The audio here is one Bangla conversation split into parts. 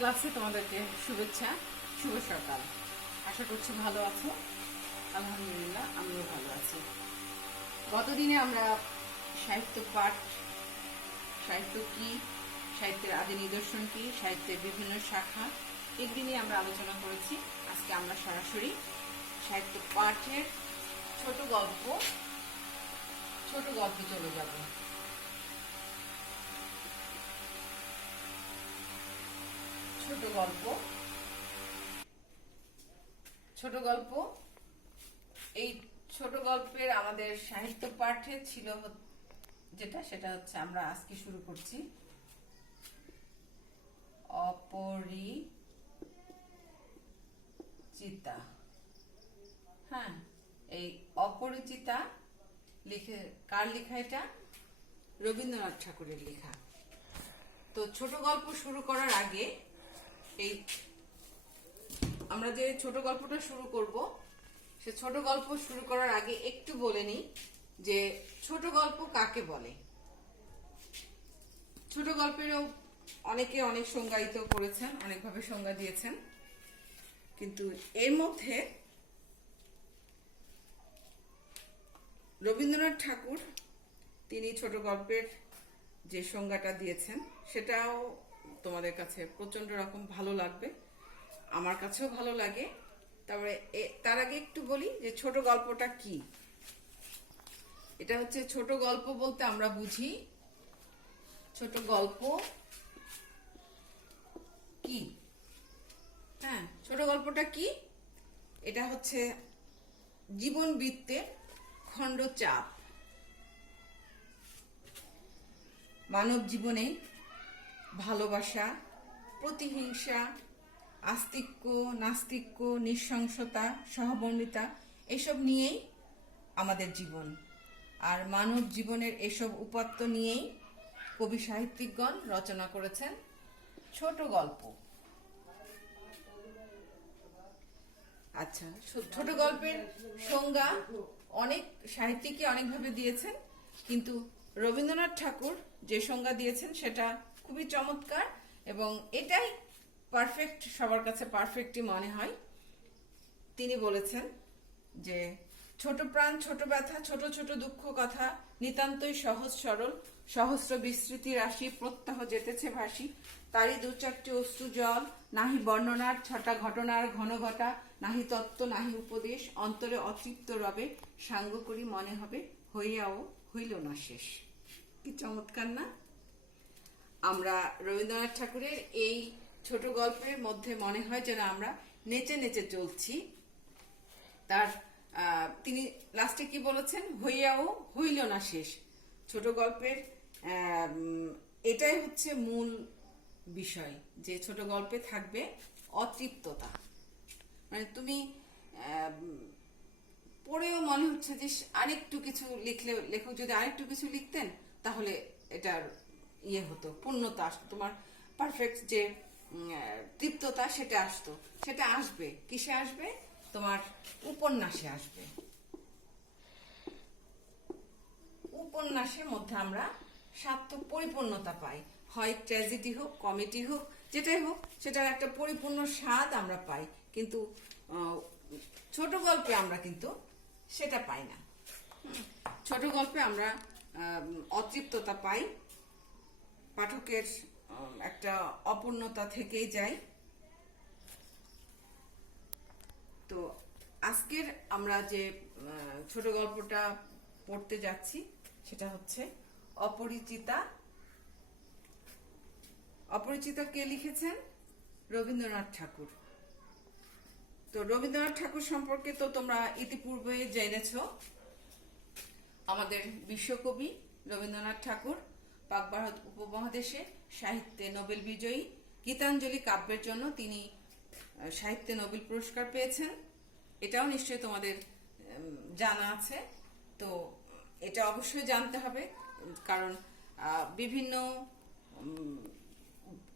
ক্লাসে তোমাদেরকে শুভেচ্ছা, শুভ সকাল। আশা করছি ভালো আছো। আলহামদুলিল্লাহ আমিও ভালো আছি। গতদিনে আমরা সাহিত্য পাঠ, সাহিত্য কি, সাহিত্যের আদি নিদর্শন কি, সাহিত্যের বিভিন্ন শাখা, এগুলি নিয়ে আমরা আলোচনা করেছি। আজকে আমরা সরাসরি সাহিত্য পাঠের ছোট গল্পে চলে যাব। ছোট গল্প এই ছোট গল্পের আমাদের সাহিত্য পাঠে ছিল সেটা হচ্ছে আমরা আজকে শুরু করছি অপরিচিতা। হ্যাঁ, এই অপরিচিতা কার লেখা? এটা রবীন্দ্রনাথ ঠাকুরের লেখা। তো ছোট গল্প শুরু করার আগে আমরা যে ছোট গল্পটা শুরু করব, সে ছোট গল্প শুরু করার আগে একটু বলে নিই যে ছোট গল্প কাকে বলে। ছোট গল্পেরও অনেকে অনেক সংজ্ঞায়িত করেছেন, অনেকভাবে সংজ্ঞা দিয়েছেন, কিন্তু এর মধ্যে রবীন্দ্রনাথ ঠাকুর তিনি ছোট গল্পের যে সংজ্ঞাটা দিয়েছেন সেটাও তোমাদের কাছে প্রচন্ড রকম ভালো লাগবে, আমার কাছেও ভালো লাগে। তারপরে তার আগে একটু বলি যে ছোট গল্পটা কি। এটা হচ্ছে ছোট গল্প বলতে আমরা বুঝি ছোট গল্প কি। হ্যাঁ, ছোট গল্পটা কি? এটা হচ্ছে জীবন বৃত্তের খণ্ডচাপ। মানব জীবনে ভালোবাসা, প্রতিহিংসা, আস্তিক্য, নাস্তিক্য, নৃশংসতা, সহমর্মিতা এসব নিয়েই আমাদের জীবন। আর মানব জীবনের এসব উপাত্ত নিয়েই কবি সাহিত্যিকগণ রচনা করেছেন ছোট গল্প। আচ্ছা, ছোট গল্পের সংজ্ঞা অনেক সাহিত্যিকই অনেকভাবে দিয়েছেন, কিন্তু রবীন্দ্রনাথ ঠাকুর যে সংজ্ঞা দিয়েছেন সেটা খুবই চমৎকার এবং এটাই পারফেক্ট, সবার কাছে পারফেক্টই মনে হয়। তিনি বলেছেন যে ছোট প্রাণ, ছোট ব্যথা, ছোট ছোট দুঃখ কথা, নিতান্তই সহজ সরল, সহস্র বিস্মৃতি রাশি, প্রত্যাহ যেতেছে ভাসি, তারই দু চারটি অশ্রু জল, নাহি বর্ণনার ছটা ঘটনার ঘন ঘটা, নাহি তত্ত্ব নাহি উপদেশ, অন্তরে অতৃপ্ত রবে, সাঙ্গ করি মনে হবে, হইয়াও হইল না শেষ। কি চমৎকার না? আমরা রবীন্দ্রনাথ ঠাকুরের এই ছোট গল্পের মধ্যে মনে হয় যেন আমরা নেচে নেচে চলছি। তিনি লাস্টে কি বলেছেন? হইয়াও হইল না শেষ। ছোট গল্পের এটাই হচ্ছে মূল বিষয়, যে ছোট গল্পে থাকবে অতৃপ্ততা। মানে তুমি পড়েও মনে হচ্ছে যে আরেকটু কিছু লিখলে, লেখক যদি আরেকটু কিছু লিখতেন তাহলে এটার হতো, পূর্ণতা আসতো, তোমার পারফেক্ট যে তৃপ্ততা সেটা আসতো। সেটা আসবে কিসে? আসবে তোমার উপন্যাসে আসবে। উপন্যাসের মধ্যে আমরা সার্থক পরিপূর্ণতা পাই, হয় ট্র্যাজেডি হোক, কমেডি হোক, যেটাই হোক সেটার একটা পরিপূর্ণ স্বাদ আমরা পাই, কিন্তু ছোট গল্পে আমরা কিন্তু সেটা পাই না। ছোট গল্পে আমরা অতৃপ্ততা পাই, পাঠকের একটা অপূর্ণতা থেকেই যায়। তো আজকের আমরা যে ছোট গল্পটা পড়তে যাচ্ছি সেটা হচ্ছে অপরিচিতা। অপরিচিতা কে লিখেছেন? রবীন্দ্রনাথ ঠাকুর। তো রবীন্দ্রনাথ ঠাকুর সম্পর্কে তো তোমরা ইতিপূর্বে জেনেছ। আমাদের বিশ্বকবি রবীন্দ্রনাথ ঠাকুর পাক ভারত উপমহাদেশে সাহিত্যে নোবেল বিজয়ী। গীতাঞ্জলি কাব্যের জন্য তিনি সাহিত্যে নোবেল পুরস্কার পেয়েছেন, এটাও নিশ্চয়ই তোমাদের জানা আছে। তো এটা অবশ্যই জানতে হবে, কারণ বিভিন্ন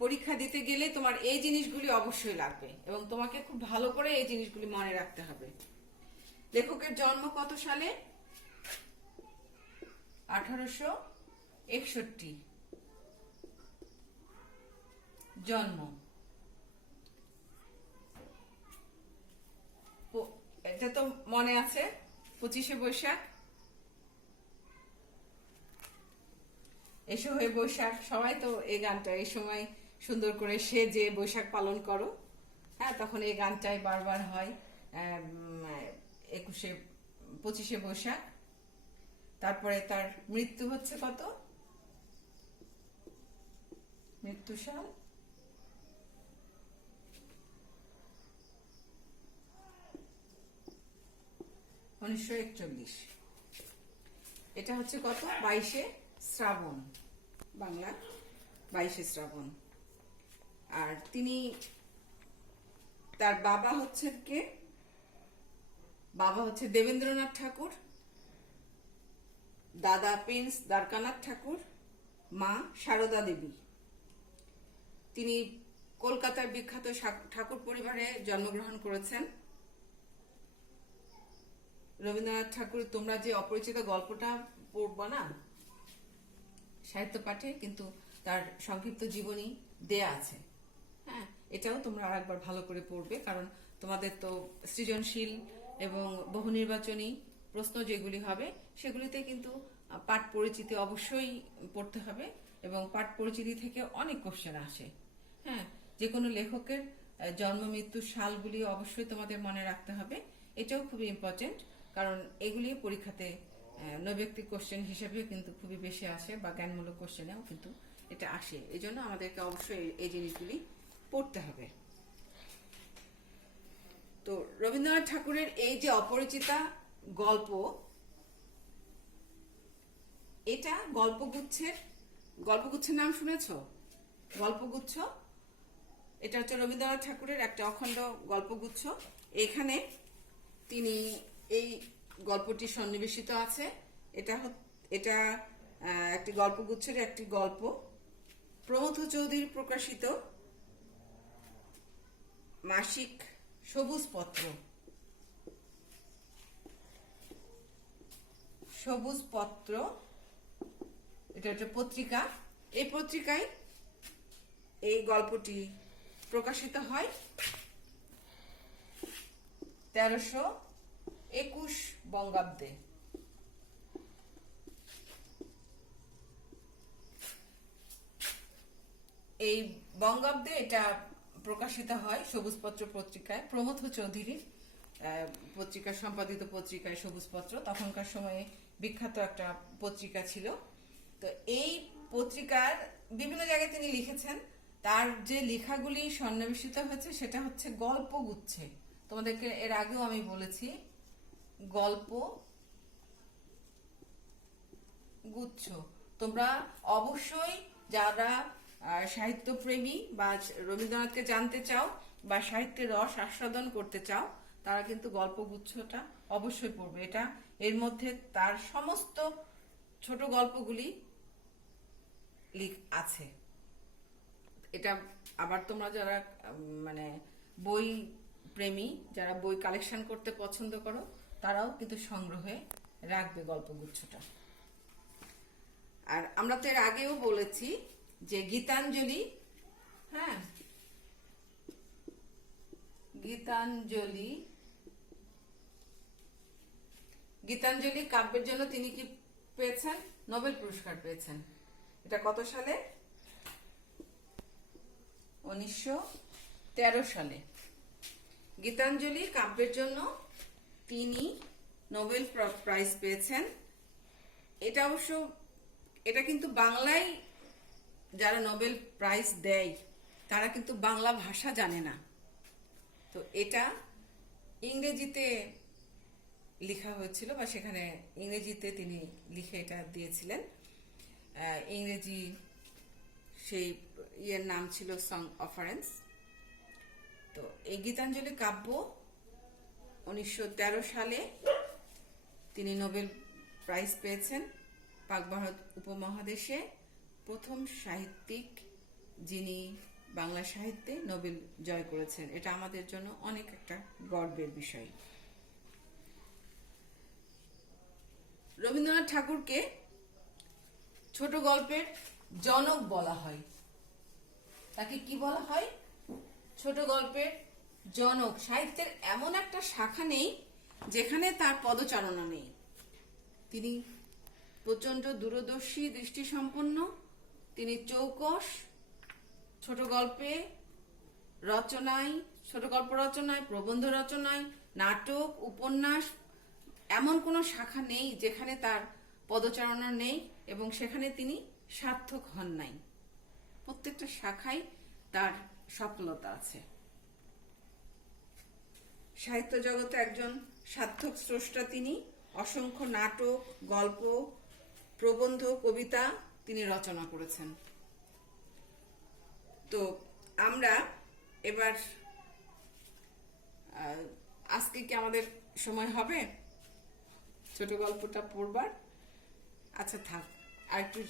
পরীক্ষা দিতে গেলে তোমার এই জিনিসগুলি অবশ্যই লাগবে এবং তোমাকে খুব ভালো করে এই জিনিসগুলি মনে রাখতে হবে। লেখকের জন্ম কত সালে? 1861 জন্ম। এটা তো মনে আছে, 25শে বৈশাখ, এসো হয়ে বৈশাখ, সবাই তো এই গানটা এই সময় সুন্দর করে সেজে বৈশাখ পালন করো। হ্যাঁ, তখন এই গানটাই বারবার হয়। 25শে বৈশাখ। তারপরে তার মৃত্যু হচ্ছে কত, মৃত্যু সাল 1941। এটা হচ্ছে কত, 22শে শ্রাবণ, বাংলা 22শে শ্রাবণ। আর তিনি, তার বাবা হচ্ছে কে, বাবা হচ্ছে দেবেন্দ্রনাথ ঠাকুর, দাদা প্রিন্স দ্বারকানাথ ঠাকুর, মা সারদা দেবী। তিনি কলকাতার বিখ্যাত ঠাকুর পরিবারে জন্মগ্রহণ করেছেন। রবীন্দ্রনাথ ঠাকুর, তোমরা যে অপরিচিত গল্পটা পড়বা না সাহিত্য পাঠে, কিন্তু তার সংক্ষিপ্ত জীবনী দেয়া আছে। হ্যাঁ, এটাও তোমরা আরেকবার ভালো করে পড়বে, কারণ তোমাদের তো সৃজনশীল এবং বহু নির্বাচনী প্রশ্ন যেগুলি হবে সেগুলিতে কিন্তু পাঠ পরিচিতি অবশ্যই পড়তে হবে, এবং পাঠ পরিচিতি থেকে অনেক কোশ্চেন আসে। হ্যাঁ, যে কোনো লেখকের জন্ম মৃত্যু সালগুলি অবশ্যই তোমাদের মনে রাখতে হবে। এটাও খুবই ইম্পর্টেন্ট, কারণ এগুলি পরীক্ষাতে নৈবেক্তিক কোশ্চেন হিসেবে কিন্তু খুবই বেশি আসে, বা জ্ঞানমূলক কোশ্চেনেও কিন্তু এটা আসে। এই জন্য আমাদেরকে অবশ্যই এই জিনিসগুলি পড়তে হবে। তো রবীন্দ্রনাথ ঠাকুরের এই যে অপরিচিতা গল্প, এটা গল্পগুচ্ছের নাম শুনেছ? গল্পগুচ্ছ, এটা হচ্ছে রবীন্দ্রনাথ ঠাকুরের একটা অখণ্ড গল্পগুচ্ছ। এখানে তিনি এই গল্পটি সন্নিবেশিত আছে। এটা একটি গল্পগুচ্ছের একটি গল্প, প্রমথ চৌধুরী প্রকাশিত মাসিক সবুজ পত্র। সবুজ পত্র এটা একটা পত্রিকা। এই পত্রিকায় এই গল্পটি প্রকাশিত হয় 1321 বঙ্গাব্দে। এই বঙ্গাব্দে এটা প্রকাশিত হয় সবুজপত্র পত্রিকায়, প্রমথ চৌধুরীর পত্রিকা সম্পাদিত পত্রিকায় সবুজপত্র। তখনকার সময়ে বিখ্যাত একটা পত্রিকা ছিল। তো এই পত্রিকার বিভিন্ন জায়গায় তিনি লিখেছেন। তার যে লেখাগুলি সন্নিবেশিত হয়েছে সেটা হচ্ছে গল্পগুচ্ছে। তোমাদেরকে এর আগেও আমি বলেছি, গল্প গুচ্ছ। তোমরা অবশ্যই যারা সাহিত্য প্রেমী বা রবীন্দ্রনাথকে জানতে চাও বা সাহিত্যের রস আস্বাদন করতে চাও, তারা কিন্তু গল্পগুচ্ছটা অবশ্যই পড়বে। এটা এর মধ্যে তার সমস্ত ছোট গল্পগুলি আছে। এটা আবার তোমরা যারা মানে বই প্রেমী, যারা বই কালেকশন করতে পছন্দ করো, তারাও কিন্তু সংগ্রহে রাখবে গল্পগুচ্ছটা। আর আমরা তো এর আগেও বলেছি যে গীতাঞ্জলি, হ্যাঁ, গীতাঞ্জলি কাব্যের জন্য তিনি কি পেয়েছেন? নোবেল পুরস্কার পেয়েছেন। এটা কত সালে? 1913 সালে। গীতাঞ্জলি কাব্যের জন্য তিনি নোবেল প্রাইজ পেয়েছেন। এটা কিন্তু বাংলায় যারা নোবেল প্রাইজ দেয় তারা কিন্তু বাংলা ভাষা জানে না। তো এটা ইংরেজিতে লেখা হয়েছিল, বা সেখানে ইংরেজিতে তিনি লিখে এটা দিয়েছিলেন। ইংরেজি সেই ইয়ের নাম ছিল সং অফারেন্স। তো এই গীতাঞ্জলি কাব্য 1913 সালে তিনি নোবেল প্রাইজ পেয়েছেন। পাক ভারত উপমহাদেশে প্রথম সাহিত্যিক যিনি বাংলা সাহিত্যে নোবেল জয় করেছেন। এটা আমাদের জন্য অনেক একটা গর্বের বিষয়। রবীন্দ্রনাথ ঠাকুরকে ছোট গল্পের জনক বলা হয়। তাকে কি বলা হয়? ছোট গল্পের জনক। সাহিত্যের এমন একটা শাখা নেই যেখানে তার পদচারণা নেই। তিনি প্রচন্ড দূরদর্শী, দৃষ্টিসম্পন্ন। তিনি চৌকস, ছোট গল্পে রচনায়, ছোট গল্প রচনায়, প্রবন্ধ রচনায়, নাটক, উপন্যাস, এমন কোনো শাখা নেই যেখানে তার পদচারণা নেই এবং সেখানে তিনি সার্থক হন নাই। প্রত্যেকটা শাখায় তার সফলতা আছে। সাহিত্য জগতে একজন সার্থক স্রষ্টা তিনি। অসংখ্য নাটক, গল্প, প্রবন্ধ, কবিতা তিনি রচনা করেছেন। তো আমরা এবার আজকে কি আমাদের সময় হবে ছোট গল্পটা পড়বার? আচ্ছা থাক, আর একটু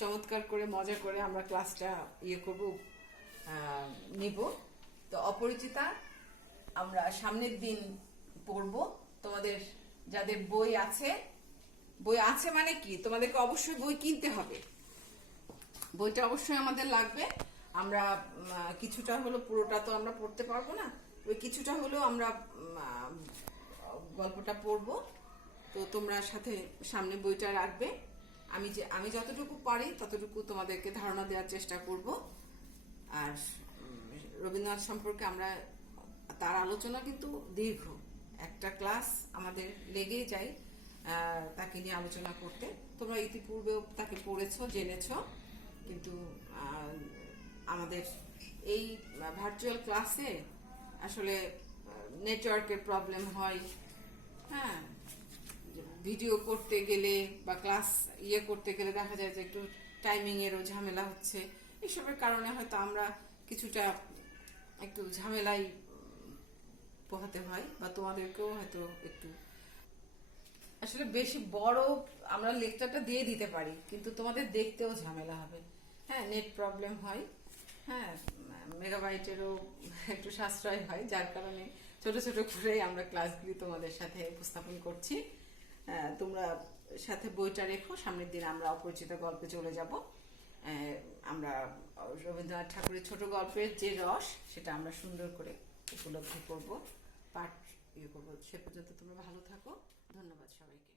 চমৎকার করে মজা করে আমরা ক্লাসটা করব, নিব। তো অপরিচিতা আমরা সামনের দিন পড়ব। তোমাদের যাদের বই আছে মানে কি, তোমাদেরকে অবশ্যই বই কিনতে হবে। বইটা অবশ্যই আমাদের লাগবে। আমরা কিছুটা হলো, পুরোটা তো আমরা পড়তে পারবো না, ওই কিছুটা হলেও আমরা গল্পটা পড়বো। তো তোমরা সাথে সামনে বইটা রাখবে। আমি যতটুকু পারি ততটুকু তোমাদেরকে ধারণা দেওয়ার চেষ্টা করব। আর রবীন্দ্রনাথ সম্পর্কে আমরা তার আলোচনা কিন্তু দীর্ঘ, একটা ক্লাস আমাদের লেগেই যায় তাকে নিয়ে আলোচনা করতে। তোমরা ইতিপূর্বেও তাকে পড়েছো, জেনেছো, কিন্তু আমাদের এই ভার্চুয়াল ক্লাসে আসলে নেটওয়ার্কের প্রবলেম হয়। হ্যাঁ, ভিডিও করতে গেলে বা ক্লাস করতে গেলে দেখা যায় যে একটু টাইমিং এরও ঝামেলা হচ্ছে। এসবের কারণে হয়তো আমরা কিছুটা একটু ঝামেলাই পোহাতে হয়, বা তোমাদেরকেও হয়তো একটু আসলে বেশি বড় আমরা লেকচারটা দিয়ে দিতে পারি, কিন্তু তোমাদের দেখতেও ঝামেলা হবে। হ্যাঁ, নেট প্রবলেম হয়। হ্যাঁ, মেগাবাইটেরও একটু সাশ্রয় হয়, যার কারণে ছোট ছোট করে আমরা ক্লাসগুলি তোমাদের সাথে উপস্থাপন করছি। তোমরা সাথে বইটা রেখো। সামনের দিন আমরা অপরিচিত গল্পে চলে যাব। আমরা রবীন্দ্রনাথ ঠাকুরের ছোট গল্পের যে রস, সেটা আমরা সুন্দর করে উপলব্ধি করব, পাঠ করবো। সে পর্যন্ত তোমরা ভালো থাকো। ধন্যবাদ সবাইকে।